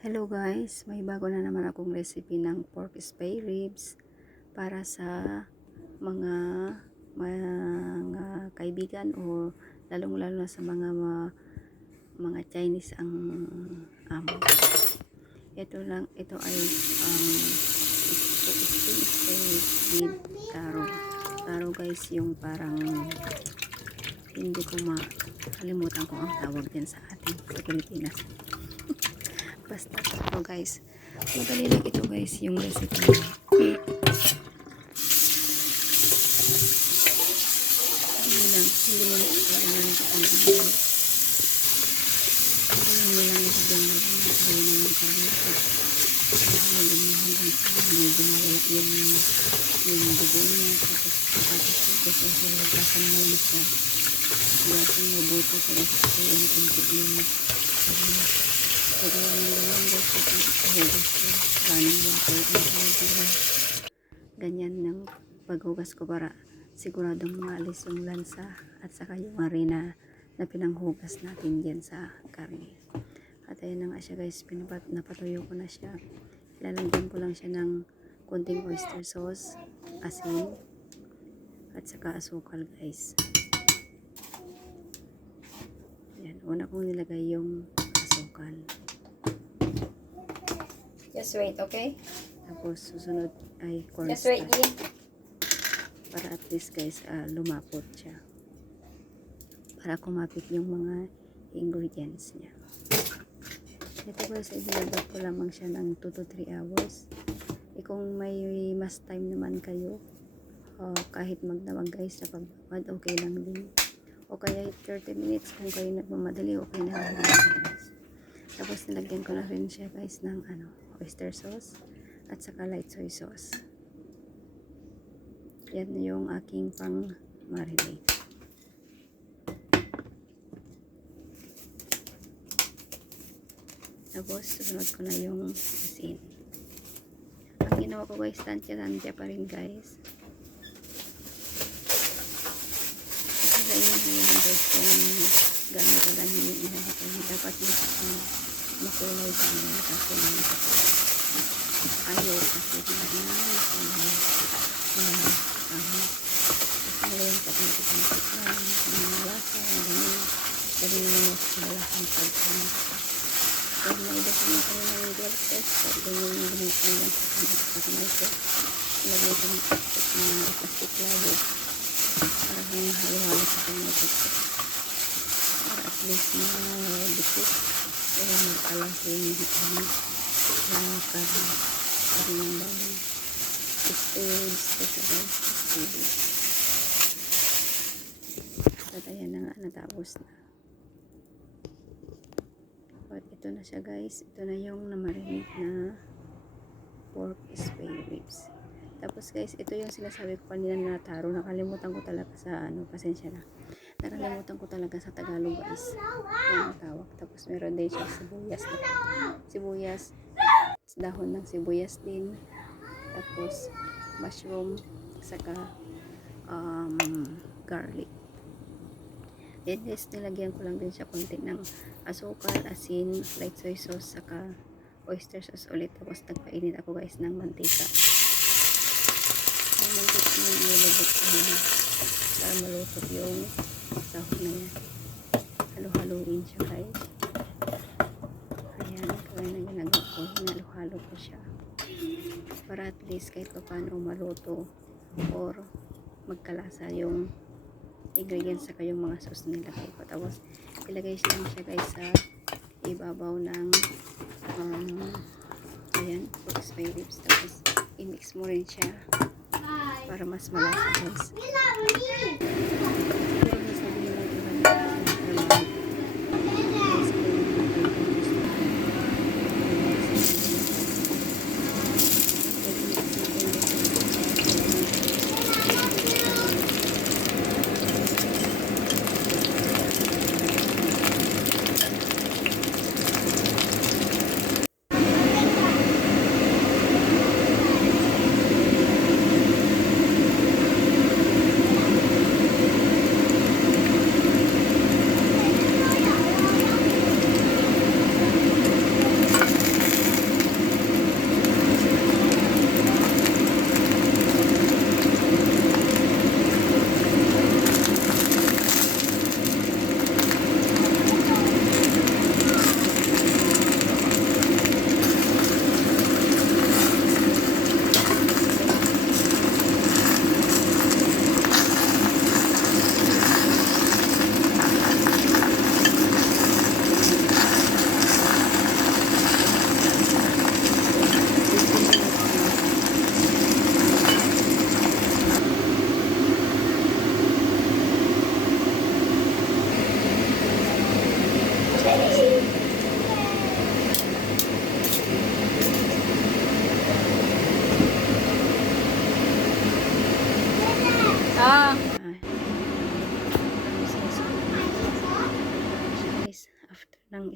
Hello guys, may bago na naman akong recipe ng pork spare ribs para sa mga kaibigan o lalong-lalo na sa mga Chinese ang amo. Ito ay spring spare ribs with taro. Taro guys, yung parang hindi ko makalimutan kung ang tawag din sa atin sa Pilipinas. Basta ito guys, madali lang ito guys yung recipe niya. Hindi mo lang kailangan ito kung ano. Hindi mo lang ito din mo lang kaya na yung karami ko. Halagin mo hanggang sa medyo mawala yung dugo niya. Tapos hugasan mo lang siya. Hugasan mo buto sa recipe yung kunti yung kaya naman guys hugas ko running water ganyan ng paghugas ko para siguradong maalis yung lansa at saka yung harina na pinanghugas natin dyan sa karne. At ayun na nga siya guys, napatuyo ko na siya. Lalagyan ko lang siya ng konting oyster sauce, asin at saka asukal guys. Yan, una kong nilagay yung asukal. Just wait, okay? Tapos susunod ay Just wait, cornstarch. Para at least guys lumapot siya. Para kumapit yung mga ingredients niya. Ito guys, ibinabad ko lamang siya ng 2 to 3 hours. Kung may mas time naman kayo, kahit magdamag guys na pagbabad, okay lang din. O kaya 30 minutes kung kayo nagmamadali, okay na lang guys. Tapos nilagyan ko na rin siya guys ng oyster sauce at saka light soy sauce. Yan yung aking pang marinade. Tapos susunod ko na yung asin. Ang ginawa ko guys, tansya pa rin guys. Kasi yun guys kung gano'n kaganin yung inahapon. Dapat makulay sa mga kasi ayaw kasi hindi na makulay malayan sa pansit lang mga lasa dali naman mas malaking pagkano pag naibasa na kami ng blood test at ganyan yung ginagawa sa kamay ko ilagay ko ng plastic labo para kung halo-halo sa kamay ko para at least na dikit o magkalaki yung na karne ng balang spades at ayan na nga, natapos na. At ito na siya guys, ito na yung namarinate na pork spare ribs. Tapos guys, ito yung sinasabi ko kanina na taro, nakalimutan ko talaga sa pasensya na, nakalimutan ko talaga sa Tagalog guys yung tawag. Tapos meron din siya sibuyas, dahon ng sibuyas din, tapos mushroom, saka garlic. Then guys, nilagyan ko lang din siya konti ng asukal, asin, light soy sauce, saka oyster sauce ulit. Tapos nagpainit ako guys ng mantika. Yung mantika na nilabot ko na para maluto yung sahog na yan. Halo-haloin siya guys. Ayan, kaya na ginagawa ko, hinalo-halo ko siya para at least kahit pa paano maluto or magkalasa yung ingredients sa kayong mga sauce na nilagay ko. Tapos ilagay lang siya guys sa ibabaw ng ayan, pork spare ribs. Tapos i-mix mo rin siya para mas malasa guys.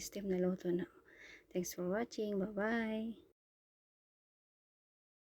steam na luto na. Thanks for watching. Bye-bye.